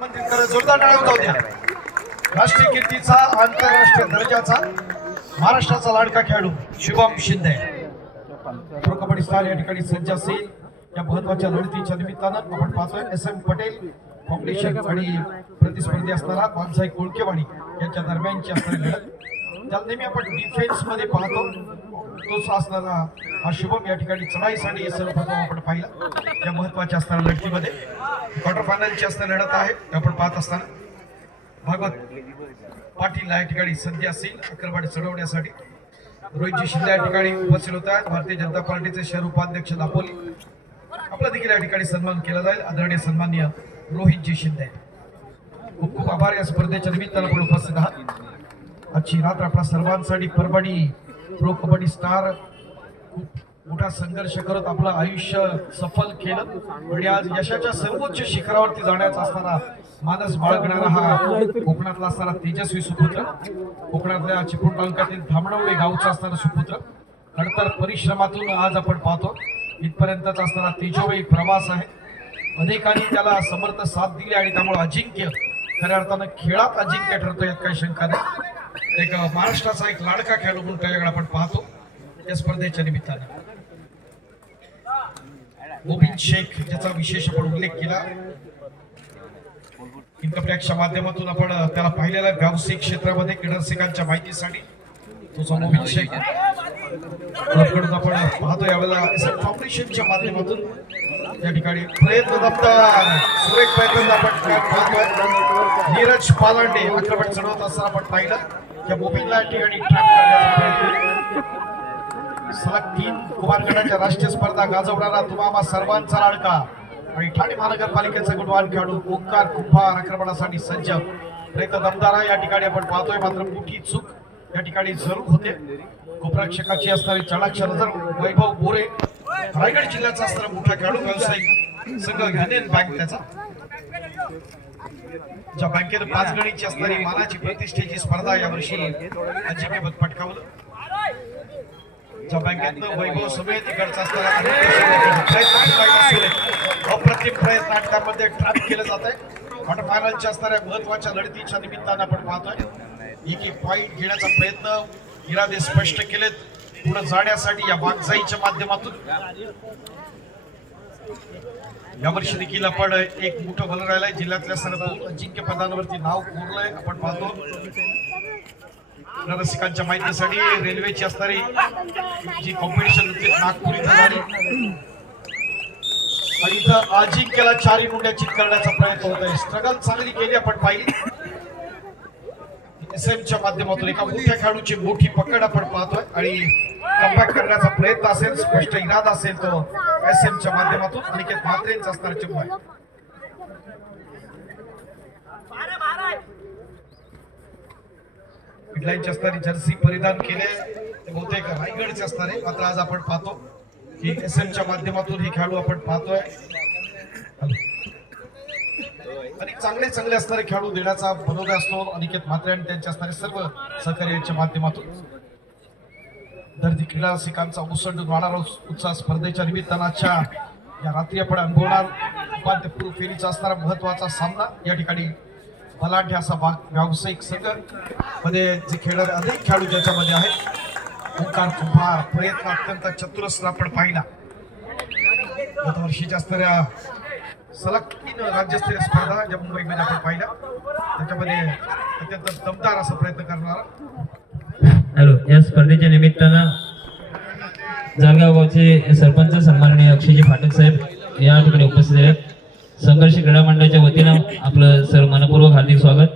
मंदिर जोरदार टाळ्या होता द्या. राष्ट्रीय कीर्तीचा आंतरराष्ट्रीय दर्जाचा महाराष्ट्राचा लाडका खेळाडू शुभम शिंदे. प्रो कबड्डी स्टार या ठिकाणी सज्ज असेल. या महत्त्वाच्या लढतीच्या निमित्तानं आपण पाहतोय एस एम पटेल फाउंडेशन आणि प्रतिस्पर्धी असणारा बाबासाहेब कोळकेवाणी यांच्या दरम्यानची असणारी लढत. त्याला नेहमी आपण डिफेन्समध्ये पाहतो. तोच असणारा हा शुभम या ठिकाणी चढाईसाठी सर्वप्रथम आपण पाहिला. या महत्त्वाच्या असणाऱ्या लढतीमध्ये क्वार्टर फायनलची असणारी लढत आहे. आपण पाहत असताना. भागवत पाटील या ठिकाणी संध्या सिंग अक्रबाटी चढवण्यासाठी. रोहितजी शिंदे या ठिकाणी उपस्थित होत. आहेत भारतीय जनता पार्टीचे शहर उपाध्यक्ष दापोली. आपला देखील या ठिकाणी सन्मान केला जाईल. आदरणीय सन्मान्य रोहितजी शिंदे. खूप खूप आभार या स्पर्धेच्या निमित्तानं आपण उपस्थित आहात. आजची रात्र आपल्या सर्वांसाठी परभणी. प्रो कबड्डी स्टार खूप मोठा संघर्ष करत आपलं आयुष्य सफल केलं. आणि आज यशाच्या सर्वोच्च शिखरावरती जाण्याचा असणारा मानस बाळगणारा हा कोकणातला असणारा तेजस्वी सुपुत्र. कोकणातल्या चिपळूण तालुक्यातील धामणवडे गावचा असणारा सुपुत्र. खडतर परिश्रमातून आज आपण पाहतो इथपर्यंतचा असणारा तेजोमयी प्रवास आहे. अनेकांनी त्याला समर्थ साथ दिली आणि त्यामुळे अजिंक्य. खऱ्या अर्थानं खेळात अजिंक्य ठरतो यात काही शंका नाही. एक महाराष्ट्राचा एक लाडका खेळाडू म्हणून त्याच्याकडे आपण पाहतो. या स्पर्धेच्या निमित्तानं. मोबिन शेख ज्याचा विशेष आपण उल्लेख केला. इन्कमटॅक्सच्या माध्यमातून आपण त्याला पाहिलेला व्यावसायिक क्षेत्रामध्ये क्रीडारसिकांच्या माहितीसाठी. तुझा मोबिन शेख आपण पाहतो यावेळेला फाउंडेशनच्या माध्यमातून या ठिकाणी प्रयत्न दप्तर. सुरेख प्रयत्न आपण नीरज पालांडे आक्रमण चढवत असताना आपण पाहिलं. या मोबिनला या ठिकाणी ट्रॅप करण्याचा सलग तीन कुमारगडाच्या राष्ट्रीय स्पर्धा गाजवणारा तुम्हाला सर्वांचा लाडका. आणि ठाणे महानगरपालिकेचा गुणवान खेळाडू ओंकार कुंभार आक्रमणासाठी सज्ज प्रयत्न दमदार आहे या ठिकाणी आपण पाहतोय मात्र मोठी चूक या ठिकाणी जरूर होते. गोपरक्षकाची असणारी चढाक्ष नजर वैभव बोरे. रायगड जिल्ह्याचा असणारा मोठा खेळाडू व्यावसायिक संघ युनियन बँक त्याचा. ज्या बँकेनं पाच गणीची असणारी मानाची प्रतिष्ठेची स्पर्धा यावर्षी अजिंक्यपद पटकावलं. ज्या बँकेतनं वैभव समेत इकडचा असणारा प्रयत्न अप्रतिम प्रयत्न आणि त्यामध्ये ट्रॅप केलं जात आहे. क्वार्टर फायनलच्या असणाऱ्या महत्त्वाच्या लढतीच्या निमित्तानं आपण पाहतोय. एक एक पॉईंट घेण्याचा प्रयत्न इरादे स्पष्ट केलेत. पुढे जाण्यासाठी या वागजाईच्या माध्यमातून. यावर्षी देखील आपण एक मोठं भलं राहिलंय. जिल्ह्यातल्या सर्व अजिंक्य पदांवरती नाव कोरलंय. आपण पाहतो. रसिकांच्या माहितीसाठी रेल्वेची असणारी जी कॉम्पिटिशन होती नागपूर इथं झाली. आणि इथं अजिंक्यला चारी मुंड्या चित करण्याचा प्रयत्न होत आहे स्ट्रगल चांगली केली आपण पाहिली. एस च्या माध्यमातून एका मोठ्या खेळाडूची मोठी पकड आपण पाहतोय आणि कमबॅक करण्याचा प्रयत्न असेल स्पष्ट इरादा असेल तो एस च्या माध्यमातून. अनिकेत म्हात्रेंचा असणार चमू आहे मिडलाईनची असणारी जर्सी परिधान केले ते बहुतेक रायगडचे असणारे मात्र आज आपण पाहतो की एस च्या माध्यमातून हे खेळाडू आपण पाहतोय. आणि चांगले चांगले असणारे खेळाडू देण्याचा बनवला असतो. अनिकेत म्हात्रे आणि त्यांच्या असणारे सर्व सहकार्याच्या माध्यमातून. दर्दी क्रीडा रसिकांचा उसंडून वाढणारा उत्साह स्पर्धेच्या निमित्तानाच्या या रात्री आपण अनुभवणार. उपांत्यपूर्व फेरीचा असणारा महत्त्वाचा सामना या ठिकाणी बलाढ्य असा भाग व्यावसायिक संघमध्ये जे खेळणारे अनेक खेळाडू ज्याच्यामध्ये आहेत. ओंकार कुंभार प्रयत्न अत्यंत चतुरस्र आपण पाहिला. गतवर्षीच्या असणाऱ्या सलग तीन राज्यस्तरीय स्पर्धा ज्या मुंबईमध्ये आपण पाहिल्या त्याच्यामध्ये अत्यंत दमदार असा प्रयत्न करणारा. हॅलो या स्पर्धेच्या निमित्तानं जळगाव गावचे सरपंच सन्माननीय अक्षयजी फाटक साहेब या ठिकाणी उपस्थित आहेत. संघर्ष क्रीडा मंडळाच्या वतीनं आपलं सर मनपूर्वक हार्दिक स्वागत.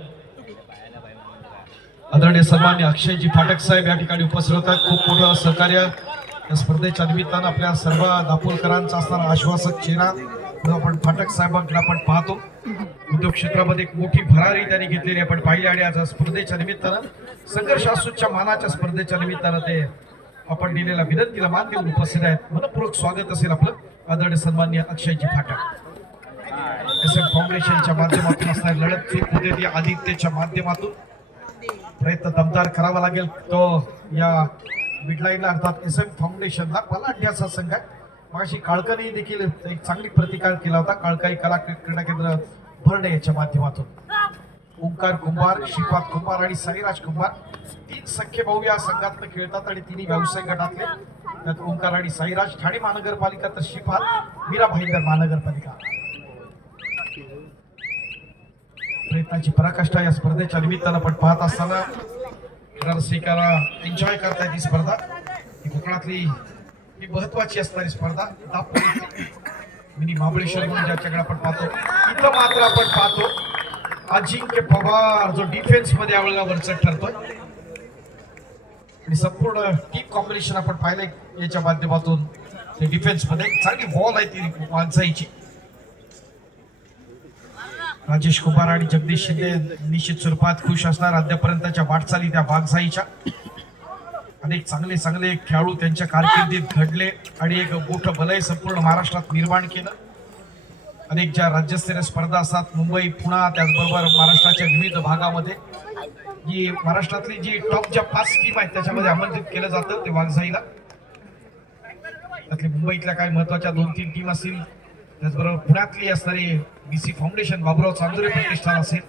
आदरणीय सन्मान्य अक्षयजी फाटक साहेब या ठिकाणी उपस्थित होतात. खूप मोठं सहकार्य या स्पर्धेच्या निमित्तानं आपल्या सर्व दापोलकरांचा असणारा आश्वासक चेहरा जो आपण फाटक साहेबांकडे आपण पाहतो. उद्योग क्षेत्रामध्ये एक मोठी भरारी त्यांनी घेतलेली आपण पाहिली आणि आज स्पर्धेच्या निमित्तानं संघर्ष असूच्या मानाच्या स्पर्धेच्या निमित्तानं ते आपण दिलेल्या विनंतीला मान देऊन उपस्थित आहेत. मनपूर्वक स्वागत असेल आपलं. आदरणीय सन्मान्य अक्षयजी फाटक एस एम फाउंडेशनच्या माध्यमातून असणारी लढत चूक होते ती आदित्यच्या माध्यमातून. प्रयत्न दमदार करावा लागेल. तो या मिडलाईनला अर्थात एस एम फाउंडेशनला पलाढ्याचा संघ आहे. मागाशी काळकाने देखील एक चांगली प्रतिकार केला होता. काळकाई कला क्री- क्रीडा केंद्र भरडे याच्या माध्यमातून. ओंकार कुंभार श्रीपाद कुंभार आणि सईराज कुंभार. तीन सख्खे भाऊ या संघात खेळतात आणि तिन्ही व्यावसायिक गटातले. त्यात ओंकार आणि साईराज ठाणे महानगरपालिका तर श्रीपाद मीरा भाईंदर महानगरपालिका. प्रयत्नाची पराकाष्ठा या स्पर्धेच्या निमित्तानं पण पाहत असताना रसिकाला एन्जॉय करता ही स्पर्धा. ही कोकणातली ही महत्वाची असणारी स्पर्धा. मिनी महाबळेश्वर म्हणून ज्याच्याकडे आपण पाहतो इथं मात्र आपण पाहतो अजिंक्य पवार जो डिफेन्समध्ये यावेळेला वरचढ ठरतोय. आणि संपूर्ण टीम कॉम्बिनेशन आपण पाहिलंय याच्या माध्यमातून ते डिफेन्समध्ये चांगली बॉल आहे ती माणसाईची. राजेश कुमार आणि जगदीश शिंदे निश्चित स्वरूपात खुश असणार. अद्यापर्यंतच्या वाटचाली त्या वाघसाईच्या अनेक चांगले चांगले खेळाडू त्यांच्या कारकिर्दीत घडले आणि एक मोठं बलय संपूर्ण महाराष्ट्रात निर्माण केलं. अनेक ज्या राज्यस्तरीय स्पर्धा असतात मुंबई पुणा त्याचबरोबर महाराष्ट्राच्या विविध भागामध्ये जी महाराष्ट्रातली जी टॉप ज्या पाच टीम आहेत त्याच्यामध्ये आमंत्रित केलं जातं ते वाघसाईला त्यातली मुंबईतल्या काही महत्त्वाच्या दोन तीन टीम असतील त्याचबरोबर पुण्यातली असणारी B C foundation Baburao Chandure Pratishthan असेल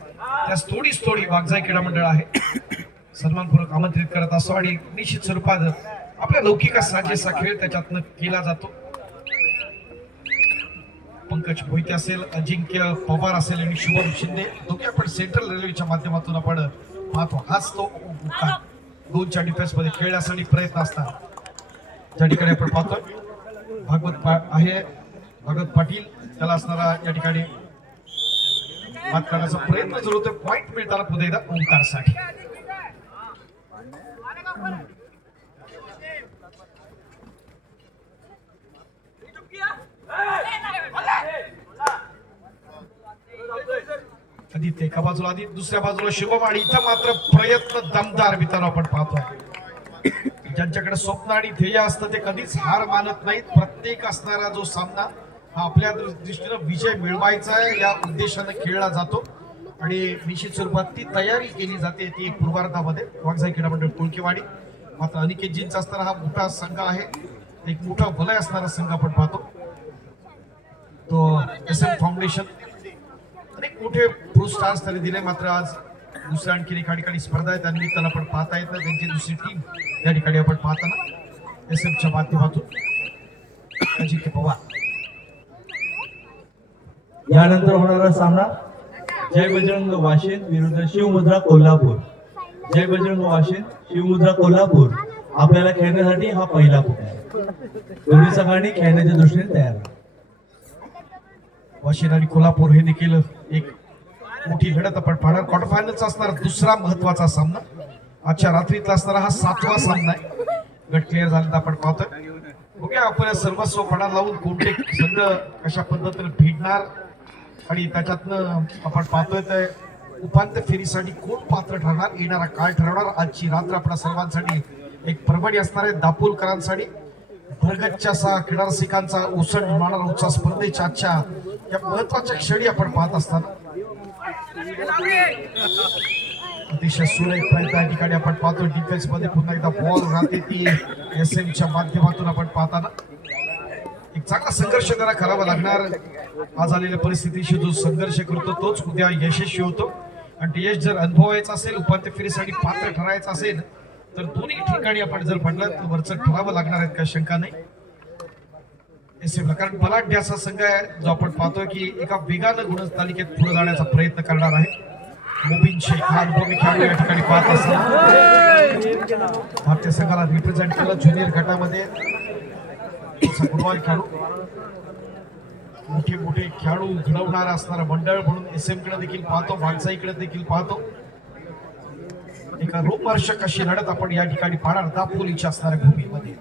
त्यास थोडीच थोडी वाघजाई क्रीडा मंडळ आहे. सन्मानपूर्वक आमंत्रित करत असतो आणि निश्चित स्वरूपात आपल्या लौकिका साजेसा खेळ त्याच्यातनं केला जातो. पंकज मोहिते असेल अजिंक्य पवार असेल आणि शुभम शिंदे दोघे आपण सेंट्रल रेल्वेच्या माध्यमातून आपण पाहतो. हाच तो दोनच्या डिफेन्समध्ये खेळण्यासाठी प्रयत्न असतात. ज्या ठिकाणी आपण पाहतोय भागवत पा आहे. भागवत पाटील त्याला असणारा या ठिकाणी मात करण्याचा प्रयत्न सुरू होतो पॉइंट मिळताना पुन्हा एकदा ओंकारसाठी. आदित्य एका बाजूला आदित्य दुसऱ्या बाजूला शुभम आणि इथं मात्र प्रयत्न दमदार मित्रांनो आपण पाहतो ज्यांच्याकडे स्वप्न आणि ध्येय असतं ते कधीच हार मानत नाहीत. प्रत्येक असणारा जो सामना हा आपल्या दृष्टीनं विजय मिळवायचा आहे या उद्देशाने खेळला जातो. आणि निश्चित स्वरूपात ती तयारी केली जाते ती पूर्वार्धामध्ये. वाघजाई क्रीडा मंडळ कुळकेवाडी. मात्र अनिकेतजींचा असणारा हा मोठा संघ आहे. एक मोठा वलय असणारा संघ आपण पाहतो. तो एस एम फाउंडेशन. अनेक मोठे प्रो स्टार्स त्यांनी दिले. मात्र आज दुसऱ्या आणखी एका ठिकाणी स्पर्धा आहे. त्या निमित्तानं आपण पाहता येत नाही. त्यांची दुसरी टीम या ठिकाणी आपण पाहताना एस एमच्या माध्यमातून. अजिंक्य पवार. यानंतर होणारा सामना जय बजरंग वाशिन विरुद्ध शिवमुद्रा कोल्हापूर. जय बजरंग वाशिन शिवमुद्रा कोल्हापूर. आपल्याला खेळण्यासाठी हा पहिला पुकार आहे. दोन्ही संघांनी खेळण्याच्या दृष्टीने तयार आहे. आणि कोल्हापूर हे देखील एक मोठी लढत आपण पाहणार. क्वार्टर फायनलचा असणारा दुसरा महत्त्वाचा सामना. आजच्या रात्रीतला असणारा हा सातवा सामना आहे. गट क्लिअर झालेला आपण पाहतोय. बघूया आपण सर्वस्व पणा लावून कोणते संघ कशा पद्धतीने भिडणार. आणि त्याच्यातनं आपण पाहतोय तर उपांत्य फेरीसाठी कोण पात्र ठरणार? येणारा काळ ठरवणार. आजची रात्र आपल्या सर्वांसाठी एक परभणी असणार आहे दापोलकरांसाठी. भरगतच्या असा क्रीडा ओसंड मारणारा उत्साह स्पर्धेच्या आजच्या या महत्त्वाच्या क्षणी आपण पाहत असताना. अतिशय सुरेख प्रयत्न या ठिकाणी आपण पाहतो डिफेन्समध्ये पुन्हा एकदा बॉल राहते ती. एस एमच्या माध्यमातून आपण पाहताना. एक चांगला संघर्ष त्याला करावा लागणार. आज आलेल्या परिस्थितीशी जो संघर्ष करतो तोच उद्या यशस्वी होतो. आणि ते यश जर अनुभवायचं असेल उपांत्य फेरीसाठी पात्र ठरायचं असेल तर दोन्ही ठिकाणी आपण जर म्हटलं तर वरचं ठरावं लागणार आहेत काही शंका नाही. एस कारण बलाढ्य असा संघ आहे जो आपण पाहतोय की एका वेगानं गुणतालिकेत पुढे जाण्याचा प्रयत्न करणार आहे. मोबिन शेख हा अनुभवी खेळाडू या ठिकाणी पाहत असतात भारतीय संघाला रिप्रेझेंट केलं ज्युनियर गटामध्ये. असा खेळू खेळाडू मोठे मोठे खेळाडू घडवणारा असणारा मंडळ म्हणून एस एमकडे देखील पाहतो माणसाईकडे देखील पाहतो. एका रोमर्षक अशी लढत आपण या ठिकाणी पाहणार दापोलीच्या असणाऱ्या भूमीमध्ये.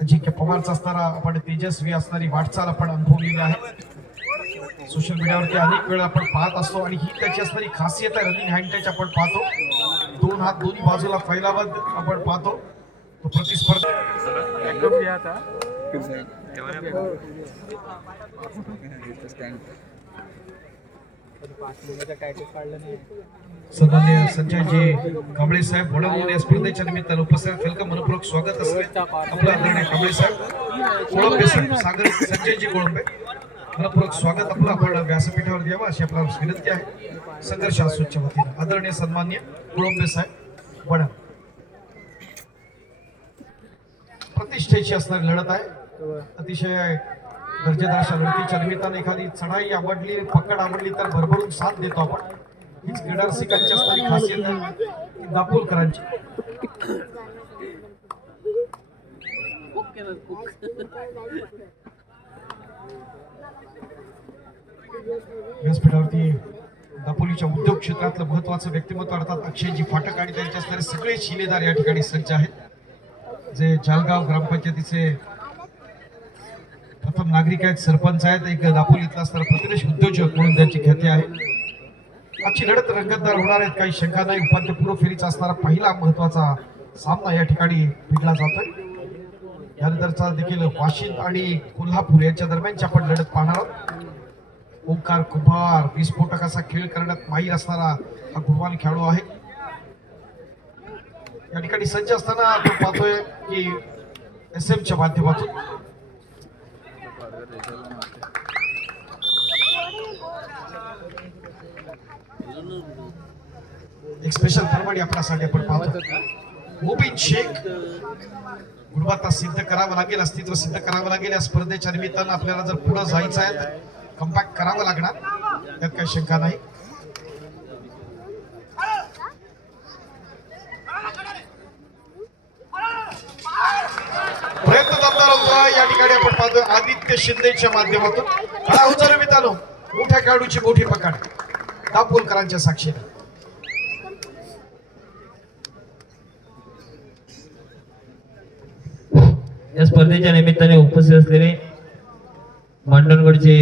अजिंक्य पवारचा असणारा आपण तेजस्वी असणारी वाटचाल आपण अनुभवलेली आहे. सोशल मीडियावरती अनेक वेळा आपण पाहत असतो आणि ही त्याची असणारी खासियत आहे रनिंग हँड टच आपण पाहतो. दोन हात दोन्ही बाजूला फैलावत आपण पाहतो. सन्मान्य संजयजी कांबळे साहेब वडवून या स्पर्धेच्या निमित्तानं उपस्थित वेलकम मनपूर्वक स्वागत असले आपलं आदरणीय कांबळे साहेब कोळंबे साहेब सागर संजयजी कोळंबे. मनपूर्वक स्वागत आपलं आपण व्यासपीठावर द्यावं अशी आपल्याला विनंती आहे. संघर्ष असोच्या वतीनं. आदरणीय सन्मान्य कुळंबे साहेब वडा. प्रतिष्ठेची असणारी लढत आहे. अतिशय दर्जेदार अशा लढतीच्या निमित्ताने एखादी चढाई आवडली पकड आवडली तर भरभरून साथ देतो आपण. हीच क्रीडारसिकांची असणारी खासियत आहे. दापोलकरांची. व्यासपीठावरती दापोलीच्या उद्योग क्षेत्रातलं महत्वाचं व्यक्तिमत्व अर्थात अक्षयजी फाटक आणि त्यांच्या असणारे सगळे शिलेदार या ठिकाणी सज्ज आहेत. जे जालगाव ग्रामपंचायतीचे प्रथम नागरिक आहेत सरपंच आहेत एक दापोलीतला तर प्रतिनिधी उद्योजक म्हणून त्यांची ख्याती आहे. आजची लढत रंगतदार होणार आहेत काही शंका नाही उपांत्यपूर्व फेरीचा असणारा पहिला महत्त्वाचा सामना या ठिकाणी भिडला जातोय. यानंतरचा देखील वाशिंद आणि कोल्हापूर यांच्या दरम्यानची आपण लढत पाहणार आहोत. ओंकार कुंभार विस्फोटक असा खेळ करण्यात माहीर असणारा हा गुणवान खेळाडू आहे. या ठिकाणी सज्ज असताना आपण पाहतोय की एस एमच्या माध्यमातून. एक स्पेशल फरमाडी आपल्यासाठी आपण पाहतो मुबिन शेख गुणवत्ता सिद्ध करावं लागेल अस्तित्व सिद्ध करावं लागेल. या स्पर्धेच्या निमित्तानं आपल्याला जर पुढे जायचं आहे कम्पॅक्ट करावं लागणार. त्यात काही शंका नाही प्रयत्न दमदार होता या आपण पाहतो आदित्य शिंदेच्या माध्यमातून. उचल मित्रांनो मोठ्या खेळाडूची मोठी पकड. दापोलकरांच्या साक्षीने. या स्पर्धेच्या निमित्ताने उपस्थित असलेले मांडणगडचे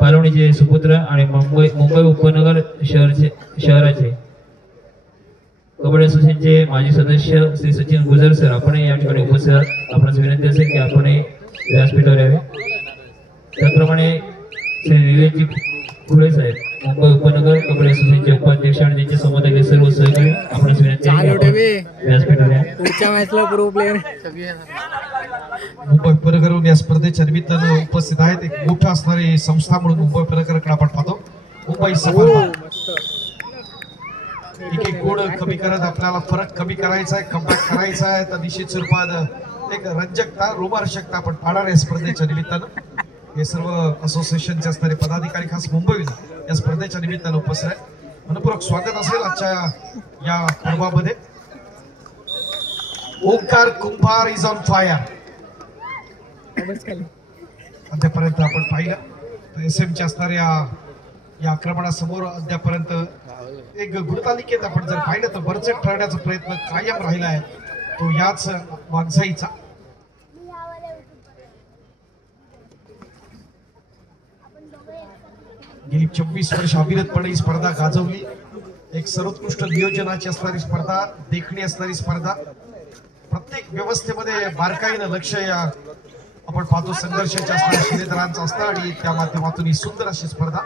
बालवणीचे सुपुत्र आणि मुंबई मुंबई उपनगर शहरचे शहराचे कबड्डी असोसिएशनचे माजी सदस्य श्री सचिन गुजर सर आपण या ठिकाणी उपस्थित आहात. आपणास विनंती असेल की आपण व्यासपीठावर यावे त्याचप्रमाणे श्री विवेकजी खुळे साहेब मुंबई उपनगर कबड्डी असोसिएशनचे उपाध्यक्ष आणि त्यांचे संबंधाचे सर्व सहकारी विनंती आपण मुंबई उपनगरहून या स्पर्धेच्या निमित्तानं उपस्थित आहेत एक मोठा असणारी संस्था म्हणून मुंबई उपनगरकडे आपण पाहतो. मुंबई सफल एक एक गुण कमी करत आपल्याला फरक कमी करायचा आहे कमबॅक करायचा आहे तर निश्चित स्वरूपात एक रंजकता रोमार्शकता आपण पाहणार आहे स्पर्धेच्या निमित्तानं. हे सर्व असोसिएशनचे असणारे पदाधिकारी खास मुंबई या स्पर्धेच्या निमित्तानं उपस्थित आहेत. मनपूर्वक स्वागत असेल आजच्या या पर्वामध्ये. Omkar Kumbhar is on fire अद्यापर्यंत आपण पाहिलं. एस एमच्या असणाऱ्या या आक्रमणासमोर अद्यापर्यंत एक गुणतालिकेत आपण जर पाहिलं तर बरचट ठरण्याचा प्रयत्न कायम राहिला आहे. तो याच वागझाईचा गेली चोवीस वर्ष अविरतपणे ही स्पर्धा गाजवली. एक सर्वोत्कृष्ट नियोजनाची असणारी स्पर्धा देखणी असणारी स्पर्धा. प्रत्येक व्यवस्थेमध्ये बारकाईनं लक्ष या आपण पाहतो संघर्षाच्या असणाऱ्या शिलेदारांचा असतं आणि त्या माध्यमातून ही सुंदर अशी स्पर्धा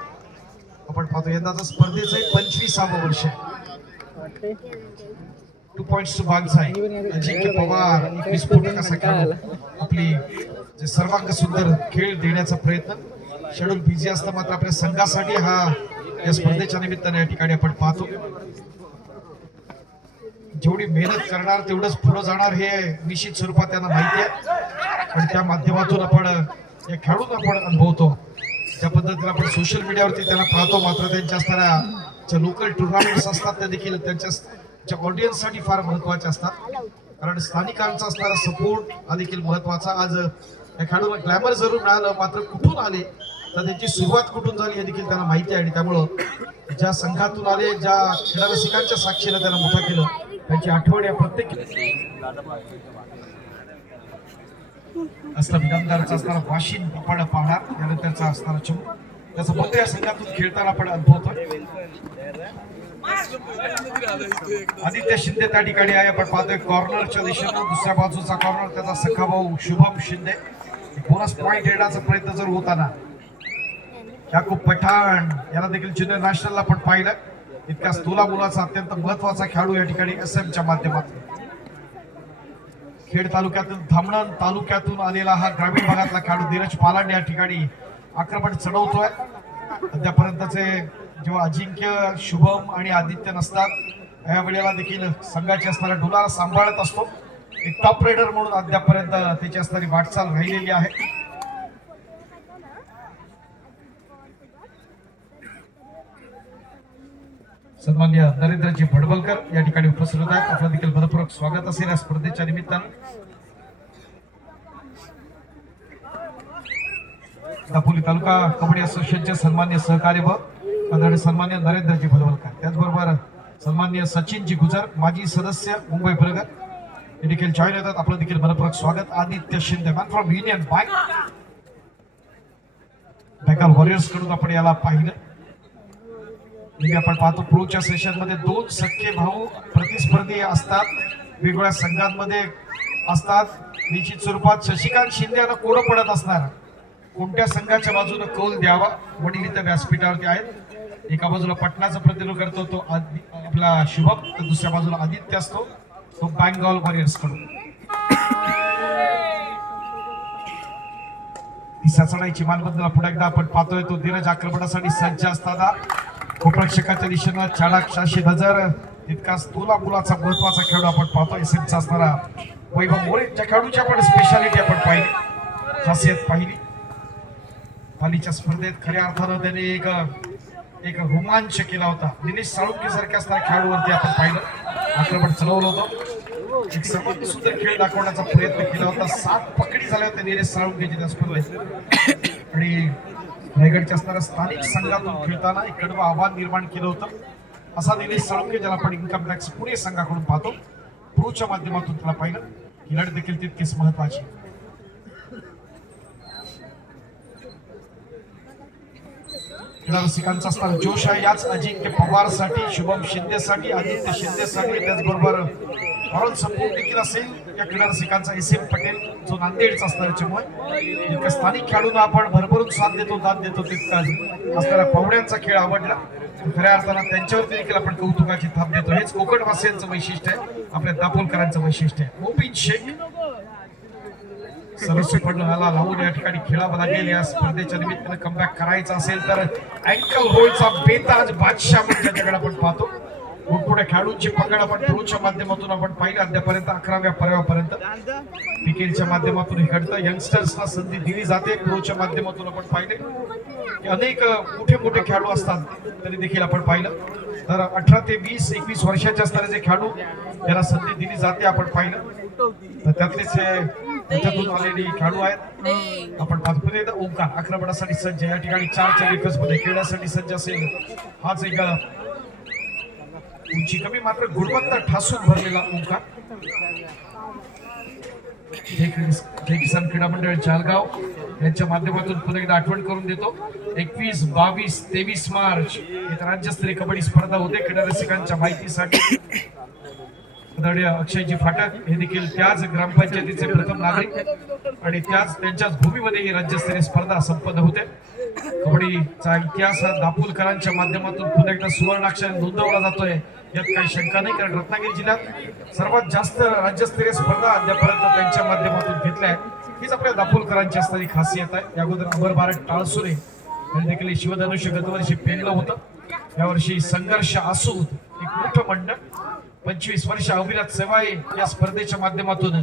आपण पाहतो. यंदाचं स्पर्धेचं एक पंचवीसावं वर्ष आहे. टू पॉइंट बागझाई. अजिंक्य पवार विस्फोटक असा खेळाडू आपली जे सर्वांग सुंदर खेळ देण्याचा प्रयत्न. शेड्यूल बिझी असतं मात्र आपल्या संघासाठी हा या स्पर्धेच्या निमित्ताने या ठिकाणी आपण पाहतो. जेवढी मेहनत करणार तेवढंच पुढे जाणार हे निश्चित स्वरूपात त्यांना माहिती आहे. पण त्या माध्यमातून आपण या खेळून आपण अनुभवतो. ज्या पद्धतीने आपण सोशल मीडियावरती त्याला पाहतो मात्र त्यांच्या असणाऱ्या ज्या लोकल टुर्नामेंट्स असतात त्या देखील त्यांच्या ज्या ऑडियन्ससाठी फार महत्त्वाच्या असतात. कारण स्थानिकांचा असणारा सपोर्ट हा देखील महत्त्वाचा आज या खेळाडूला ग्लॅमर जरूर मिळालं मात्र कुठून आले? तर त्यांची सुरुवात कुठून झाली हे देखील त्यांना माहिती आहे. आणि त्यामुळं ज्या संघातून आले ज्या क्रीडा रसिकांच्या साक्षीने त्यांना मोठं केलं त्यांची आठवण या प्रत्येक असला दमदारचा असणारा वाशिन आपण पाहणार. त्यानंतरचा असणारा चमू त्याचा फक्त या संघातून खेळताना आपण अनुभवतोय आदित्य शिंदे त्या ठिकाणी आहे. आपण पाहतोय कॉर्नरच्या दिशेनं दुसऱ्या बाजूचा कॉर्नर. त्याचा सखा भाऊ शुभम शिंदे. बोनस पॉईंट येण्याचा प्रयत्न जर होताना याकूब पठाण याला देखील ज्युनियर नॅशनलला पण पाहिलं. इतक्या तुला मुलाचा अत्यंत महत्त्वाचा खेळाडू या ठिकाणी एस एमच्या माध्यमातून. खेड तालुक्यातून धामणन तालुक्यातून आलेला हा ग्रामीण भागातला खेळाडू धीरज पालांड या ठिकाणी आक्रमण चढवतोय. अद्यापर्यंतचे जेव्हा अजिंक्य शुभम आणि आदित्य नसतात या वेळेला देखील संघाची असणारा डोलारा सांभाळत असतो. एक टॉप रेडर म्हणून अद्यापर्यंत त्याची असणारी वाटचाल राहिलेली आहे. सन्मान्य नरेंद्रजी भडवलकर या ठिकाणी उपस्थित होत आहेत आपलं देखील मनपूर्वक स्वागत असेल या स्पर्धेच्या निमित्तानं. दापोली तालुका कबड्डी असोसिएशनचे सन्मान्य सहकार्य व आदरणीय सन्मान्य नरेंद्रजी भडवलकर त्याचबरोबर सन्मान्य सचिनजी गुजर माजी सदस्य मुंबई प्रगत. हे देखील जॉईन होतात. आपलं देखील मनपूर्वक स्वागत. Aditya Shinde man from union bank banker वॉरियर्सकडून आपण याला पाहिलं. नेहमी आपण पाहतो प्रोच्या सेशनमध्ये दोन सख्खे भाऊ प्रतिस्पर्धी असतात. वेगवेगळ्या संघांमध्ये असतात. निश्चित स्वरूपात शशिकांत शिंदे यांना कोडं पडत असणार. कोणत्या संघाच्या बाजूने कौल द्यावा? वडील इथं व्यासपीठावरती आहेत. एका बाजूला पटनाचा प्रतिनिधित्व करतो तो आदि- आपला शुभम तर दुसऱ्या बाजूला आदित्य असतो. तो बँगॉल वॉरियर्सकडून. तिसऱ्या मानबद्दल पुढे एकदा आपण पाहतोय तो धीरज आक्रमणासाठी सज्ज असताना. गोप्रेक्षकाच्या दिशेनं चाळक शाशी नजर तितकाच तुला मुलाचा महत्त्वाचा खेळाडू आपण पाहतो एसएमचा असणारा वैभव मोरे खेळाडूची आपण स्पेशालिटी आपण पाहिली. खासियत पाहिली. पालीच्या स्पर्धेत खऱ्या अर्थानं त्याने एक एक रोमांच केला होता. दिनेश साळुंके सारख्या असणाऱ्या खेळाडूवरती आपण पाहिलं. आक्रमण चढवलं होतं. एक सर्वात सुंदर खेळ दाखवण्याचा प्रयत्न केला होता. सात पकडी झाल्या होत्या दिनेश साळुंकेची त्या स्पर्धेत. आणि रायगडच्या असणाऱ्या स्थानिक संघातून खेळताना एक कडवं आव्हान निर्माण केलं होतं. असा निलेश साळुंके ज्याला आपण इन्कम टॅक्स पुणे संघाकडून पाहतो प्रोच्या माध्यमातून त्याला पाहिलं. ही लढत देखील तितकीच महत्वाची. रसिकांचा असणारा जोश आहे. याच अजिंक्य पवारसाठी शुभम शिंदेसाठी आदित्य शिंदेसाठी त्याचबरोबर हॉरन सपोर्ट देखील असेल. या क्रीडा रसिकांचा एस एम पटेल जो नांदेडचा असणार त्याच्यामुळे जितक्या स्थानिक खेळाडूंना आपण भरभरून साथ देतो दाद देतो तितका असणाऱ्या पाहुण्यांचा खेळ आवडला. खऱ्या अर्थानं त्यांच्यावरती देखील आपण कौतुकाची थाप देतो. हेच कोकणवासियांचं वैशिष्ट्य आहे. आपल्या दापोलकरांचं वैशिष्ट्य आहे. मोबीन शेख सर्वस्वीपणाला लावून या ठिकाणी खेळावं लागेल या स्पर्धेच्या निमित्तानं कमबॅक करायचा असेल तर अँकल होलचा बेताज बादशाह म्हणून आपण पाहतो. मोठमोठ्या खेळाडूंची पकड आपण प्रोच्या माध्यमातून आपण पाहिलं अद्यापर्यंत अकराव्या पर्यापर्यंत पिकेलच्या माध्यमातून हे घडतं. यंगस्टर्सना संधी दिली जाते. प्रोच्या माध्यमातून आपण पाहिले. की अनेक मोठे मोठे खेळाडू असतात. तरी देखील आपण पाहिलं. तर अठरा ते वीस एकवीस वर्षाचे असणारे जे खेळाडू त्यांना संधी दिली जाते आपण पाहिलं. तर त्यातलेच त्याच्यातून आलेले खेळाडू आहेत. आपण पाहतो. एकदा ओंकार आक्रमणासाठी सज्ज या ठिकाणी चारच्या विकसमध्ये खेळण्यासाठी सज्ज असेल. हाच एक उंची कमी मात्र गुणवत्ता ठासून भरलेला ओंकार किसान क्रीडा मंडळ जालगाव यांच्या माध्यमातून पुन्हा एकदा आठवण करून देतो. एकवीस बावीस तेवीस मार्च राज्यस्तरीय कबड्डी स्पर्धा होते. क्रीडा रसिकांच्या माहितीसाठी अक्षयजी फाटक हे देखील त्याच ग्रामपंचायतीचे प्रथम नागरिक आणि त्याच त्यांच्याच भूमीमध्ये ही राज्यस्तरीय स्पर्धा संपन्न होते. कबड्डीचा इतिहास हा दापोलकरांच्या माध्यमातून पुन्हा एकदा सुवर्णाक्षर नोंदवला जातोय. यात काही शंका नाही कारण रत्नागिरी जिल्ह्यात सर्वात जास्त राज्यस्तरीय स्पर्धा अद्यापर्यंत त्यांच्या माध्यमातून घेतल्या आहेत. हीच आपल्या दापोलकरांची असणारी खासियत आहे. या अगोदर अमर भारत टाळसुरे यांनी देखील शिवधनुष्य गतवर्षी पेरलं होतं. यावर्षी संघर्ष असू एक मोठं म्हणणं पंचवीस वर्ष अविरत सेवाई या स्पर्धेच्या माध्यमातून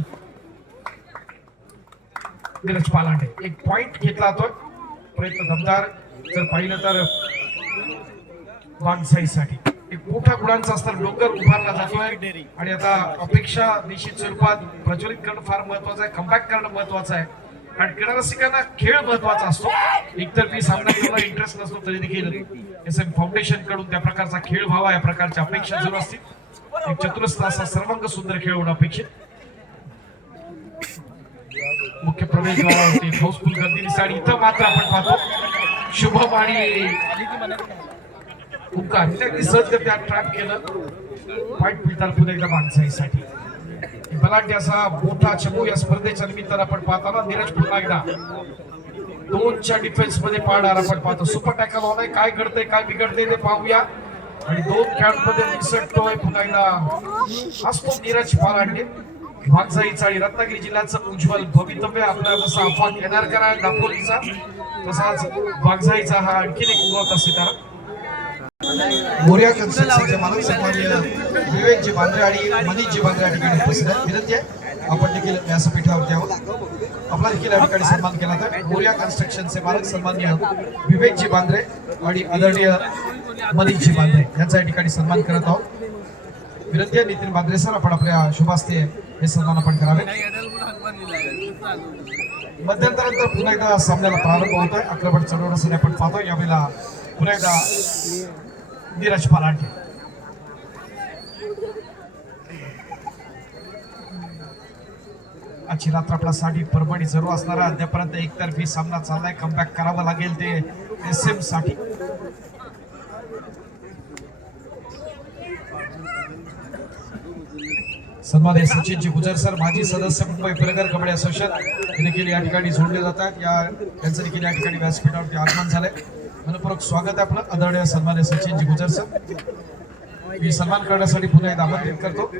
नीरज पालांडे. एक पॉइंट घेतला जातोय प्रयत्न दमदार. जर पाहिलं तर वाघसाईसाठी. एक मोठा गुणांचा असताना डोंगर उभारला जातोय. आणि आता अपेक्षा निश्चित स्वरूपात प्रज्वलित करणं फार महत्वाचं आहे कमबॅक करणं महत्वाचं आहे. कारण क्रीडा रसिकांना खेळ महत्त्वाचा असतो. एकतर मी सामना खेळायला इंटरेस्ट नसतो तरी देखील एस एम फाउंडेशनकडून त्या प्रकारचा खेळ व्हावा या प्रकारच्या अपेक्षा जरूर असतील एक चतुरस्थ असा सर्वांग सुंदर खेळ होणं अपेक्षित. मुख्य प्रवेशद्वारावरती हाऊसफुल गर्दी दिसते आणि इथं मात्र आपण पाहतो. शुभम आणि ओंकार हिने अगदी सहजगत्या ट्रॅप केलं वाईट पिळतात पुन्हा एकदा माणसाईसाठी. बलाढ्य असा मोठा चमू या स्पर्धेच्या निमित्तानं आपण पाहताना नीरज पुन्हा एकदा दोनच्या डिफेन्समध्ये पाहणार आपण पाहतो. सुपर टॅकल होणार काय घडतंय काय बिघडतंय ते पाहूया. आणि दोन खेळांमध्ये निसटतोय पुन्हा एकदा. असतो नीरज पालांडे वाघजाईचा आणि रत्नागिरी जिल्ह्याचं उज्ज्वल भवितव्य. आपला जसा अफवा येणार करा दापोलीचा तसाच वाघजाईचा हा आणखीन एक उगवता सितारा. मोर्या कन्स्ट्रक्शनचे मालक सन्माननीय विवेकजी बांद्रे आणि मनीषजी बांद्रे या ठिकाणी उपस्थित आहेत. विनंती आहे आपण देखील व्यासपीठावरती आहोत आपला देखील या ठिकाणी सन्मान केला तर मोर्या कन्स्ट्रक्शनचे मालक सन्माननीय विवेकजी बांद्रे आणि आदरणीय मनीषजी बांद्रे यांचा या ठिकाणी सन्मान करत आहोत. विनंती आहे नितीन बांद्रे सर आपण आपल्या शुभास्ते हे सन्मान आपण करावे. मध्यंतरानंतर पुन्हा एकदा सामन्याला प्रारंभ होतोय अक्रमण चढवण्यासाठी आपण पाहतोय. यावेळेला पुन्हा एकदा नीरज पलाटे आजची रात्र आपल्यासाठी परभणी जरूर असणार अद्यापर्यंत एकतर्फी सामना चाललाय. कमबॅक करावं लागेल ते एस एमसाठी. सन्मान्य सचिनजी गुजर सर माजी सदस्य मुंबई पुरगर कबड्डी असोसिएशन हे देखील या ठिकाणी जोडले जातात. या त्यांचं देखील या ठिकाणी व्यासपीठावरती आगमन झालंय. मनपूर्वक स्वागत आहे आपलं. आदरणीय सन्मान्य सचिनजी गुजर सर. मी सन्मान करण्यासाठी पुन्हा एकदा आमंत्रित करतो.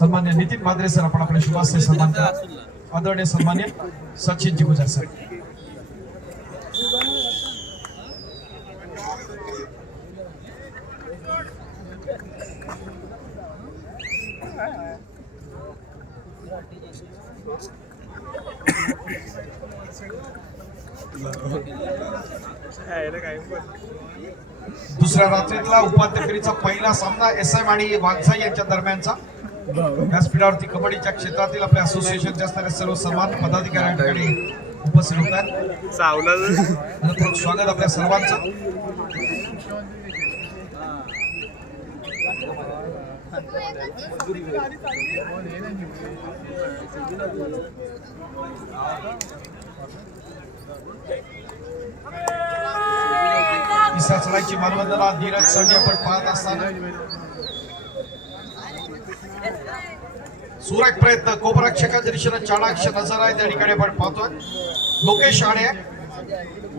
सन्मान्य नितीन माद्रे सर आपण आपल्या शुभास्ते सन्मान करा. आदरणीय सन्मान्य सचिनजी गुजर सर. दुसऱ्या रात्रीतला उपांत्य फेरीचा पहिला सामना एस एम आणि वाघसाई यांच्या दरम्यानचा. व्यासपीठावरती कबड्डीच्या क्षेत्रातील आपल्या असोसिएशनचे असणारे सर्व सन्मान पदाधिकाऱ्यांकडे ठिकाणी उपस्थित होत आहेत. चावला स्वागत आपल्या सर्वांचं. तिसऱ्या चढाईची मानवंदना धीरज संघ आपण पाहत असताना. सुरेख प्रयत्न कोपरक्षकाच्या दिशेनं चाणाक्ष नजर आहे त्या ठिकाणी आपण पाहतोय. लोकेश आणे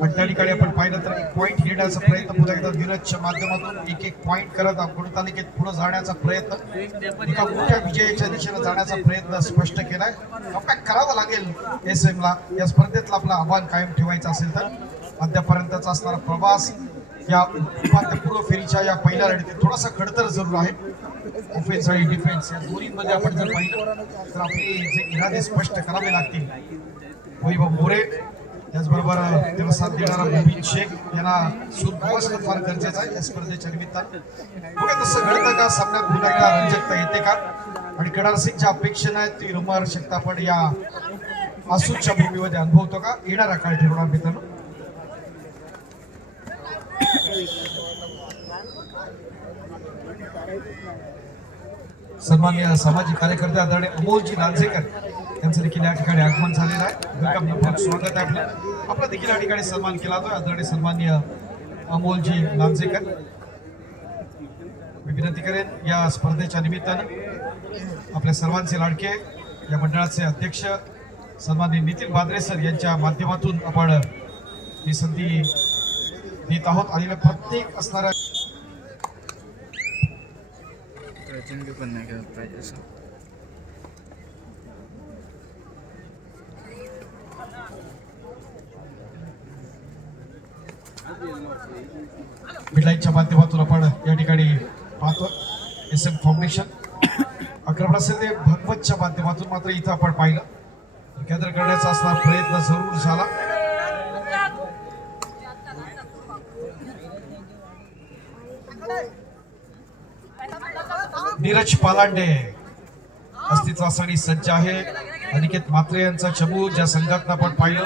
आणि त्या ठिकाणी आपण पाहिलं तर एक पॉईंट घेण्याचा प्रयत्न पुन्हा एकदा धीरजच्या माध्यमातून एक एक पॉईंट करत गुणतालिकेत पुढे जाण्याचा प्रयत्न. एका मोठ्या विजयाच्या दिशेने जाण्याचा प्रयत्न स्पष्ट केलाय. कमबॅक करावं लागेल एस एम ला? या स्पर्धेतलं आपलं आव्हान कायम ठेवायचं असेल तर? अद्यापर्यंतचा असणारा प्रवास या उपांत्यपूर्व फेरीच्या या पहिल्या लढतीत थोडासा खडतर जरूर आहे. ऑफेन्स आणि डिफेन्स या दोन्हीमध्ये आपण जर पाहिलं तर आपले जे इरादे स्पष्ट करावे लागतील. वैभव मोरे त्याचबरोबर त्याला साथ देणारा मोबीन शेख यांना सुद्धा असणं फार गरजेचं आहे या स्पर्धेच्या निमित्तानं. बघा तसं घडतं का सामन्यात पुन्हा एकदा रंजकता येते का? आणि कडार सिंगच्या अपेक्षेनं आहे ती रुमार शकता या आसूच्या भूमीमध्ये अनुभवतो का? येणारा काळ ठरवणार मित्रांनो. सन्मान्य सामाजिक कार्यकर्ते आदरणीय अमोलजी लांजेकर यांचं देखील या ठिकाणी आगमन झालेलं आहे. वेलकम नंबर स्वागत आहे आपलं. आपला देखील या ठिकाणी सन्मान केला जातो आदरणीय सन्मान्य अमोलजी लांजेकर मी विनंती करेन या स्पर्धेच्या निमित्तानं आपल्या सर्वांचे लाडके या मंडळाचे अध्यक्ष सन्मान्य नितीन बाद्रे सर यांच्या माध्यमातून आपण ही संधी देत आहोत. आणि प्रत्येक असणाऱ्या रचन पण नाही करत पाहिजे असं. मिडलाईनच्या माध्यमातून आपण या ठिकाणी पाहतो. S M foundation. अकरा असेल ते भगवतच्या माध्यमातून मात्र इथं आपण पाहिलं. केंद्र करण्याचा असणारा प्रयत्न जरूर झाला. नीरज पालांडे. अस्तित्वासाठी सज्ज आहे. अनिकेत मात्रे यांचा चमू ज्या संघात आपण पाहिलं.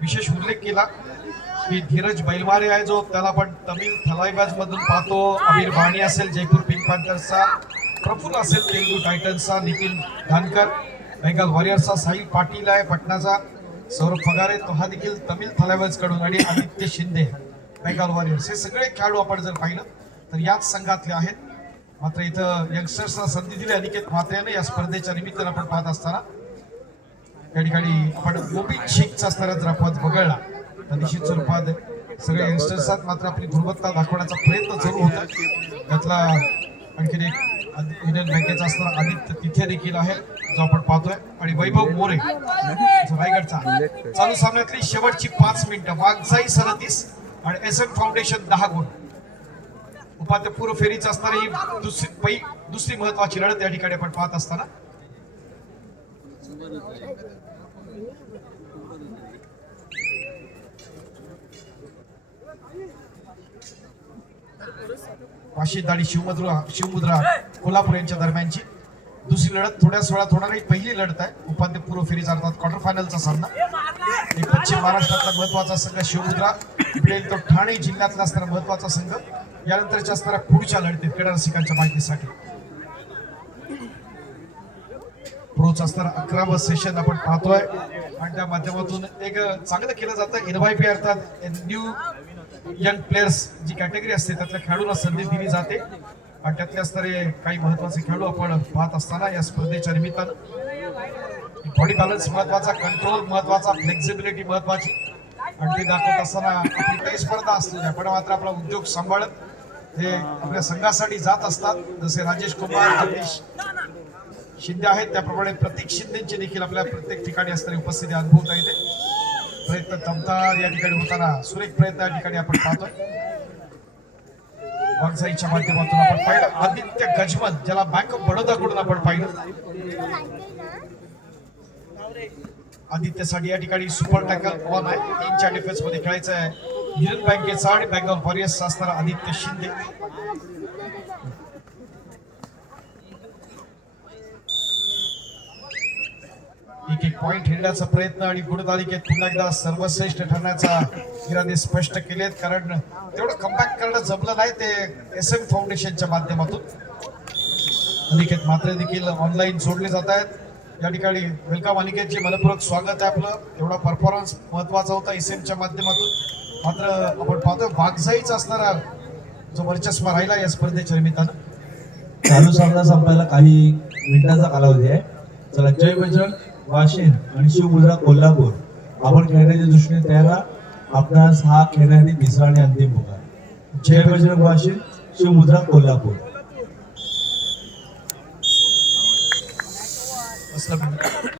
विशेष उल्लेख केला की धीरज बैलवारे आहे जो. त्याला आपण तमिळ थलाईबाज मधून पाहतो. अमीर बाणी असेल जयपूर पिंक पॅन्थर्सचा प्रफुल्ल असेल तेलुगू टायटन्सचा. नितीन धानकर बेंगाल वॉरियर्सचा. साहिल पाटील आहे पटनाचा. सौरभ पगारे तो हा देखील तमिळ थलाईबाजकडून. आणि आदित्य शिंदे बेंगाल वॉरियर्स. हे सगळे खेळाडू आपण जर पाहिलं तर याच संघातले आहेत. मात्र इथं यंगस्टर्सला संधी दिली अनिकेत म्हात्रेने या स्पर्धेच्या निमित्तानं आपण पाहत असताना या ठिकाणी आपण मोबिन शेखचा असणारा जर आपण वगळला. तर निश्चित स्वरूपात सगळे यंगस्टर्सात मात्र आपली गुणवत्ता दाखवण्याचा प्रयत्न जरूर होता. त्यातला आणखीन एक आदि- युनियन बँकेचा असणारा आदित्य तिथे देखील आहे जो आपण पाहतोय. आणि वैभव मोरे रायगडचा चालू सामन्यातली शेवटची पाच मिनिटं. वागजाई सदतीस आणि एस एम फाउंडेशन दहा गुण. उपांत्यपूर्व फेरीच असणारी ही दुसरी पै दुसरी महत्वाची लढत या ठिकाणी आपण पाहत असताना. वाशिंद आणि शिवमुद्रा शिवमुद्रा कोल्हापूर यांच्या दरम्यानची दुसरी लढत थोड्याच वेळात होणारी पहिली लढत आहे. उपांत्यपूर्व फेरीचा अर्थात क्वार्टर फायनलचा सामना. पश्चिम महाराष्ट्रातला महत्त्वाचा संघ शिवमुद्रा. मिळेल तो ठाणे जिल्ह्यातला असणारा महत्त्वाचा संघ. यानंतरच्या असणाऱ्या पुढच्या लढतीत क्रीडा रसिकांच्या माहितीसाठी प्रोच असणारा अकरावं सेशन आपण पाहतोय. आणि त्या माध्यमातून एक चांगलं केलं जातं. एनवायपी अर्थात new young players G category असते त्यातल्या खेळाडूंना संधी दिली जाते. आणि त्यातले असणारे काही महत्त्वाचे खेळाडू आपण पाहत असताना या स्पर्धेच्या निमित्तानं. बॉडी बॅलन्स महत्त्वाचा कंट्रोल महत्त्वाचा फ्लेक्झिबिलिटी महत्वाची आणि ते दाखवत असताना आपली काही स्पर्धा असलेली पण मात्र आपला उद्योग सांभाळत ते आपल्या संघासाठी जात असतात. जसे राजेश कुमार जगदीश शिंदे आहेत. त्याप्रमाणे प्रत्येक शिंदेची देखील आपल्या प्रत्येक ठिकाणी असणारी उपस्थिती अनुभवता येते. प्रयत्न दमदार या ठिकाणी होताना सुरेख प्रयत्न या ठिकाणी आपण पाहतोय. वागसाईच्या माध्यमातून आपण पाहिलं. आदित्य गजमन ज्याला बँक ऑफ बडोदाकडून आपण पाहिलं. आदित्यसाठी या ठिकाणी सुपर टॅकल ऑन आहे. तीनच्या डिफेन्समध्ये खेळायचं आहे. युनियन बँकेचा आणि बँक ऑफ वॉरियर्स असणारा आदित्य शिंदे एक एक पॉइंट हेरण्याचा प्रयत्न आणि गुणतालिकेत पुन्हा एकदा सर्वश्रेष्ठ ठरण्याचा इराने स्पष्ट केलेत कारण तेवढं कमबॅक करणं जमलं नाही ते एस एम फाउंडेशनच्या माध्यमातून अनिकेत मात्र देखील ऑनलाईन सोडले जात आहेत या ठिकाणी वेलकम अनिकेतचे मनपूर्वक स्वागत आहे आपलं एवढा परफॉर्मन्स महत्त्वाचा होता एस एमच्या माध्यमातून मात्र आपण पाहतोय वाघजाईचा असणारा जो वर्चस्व राहिला या स्पर्धेच्या निमित्तानं. चालू सामना संपायला काही मिनिटांचा कालावधी आहे. चला जय बजरंग वाशिम आणि शिवमुद्रा कोल्हापूर. आपण खेळण्याच्या दृष्टीने तयार आपणास हा खेळण्याची तिसरा आणि अंतिम पुकार जय बजरंग वाशिम शिवमुद्रा कोल्हापूर. असं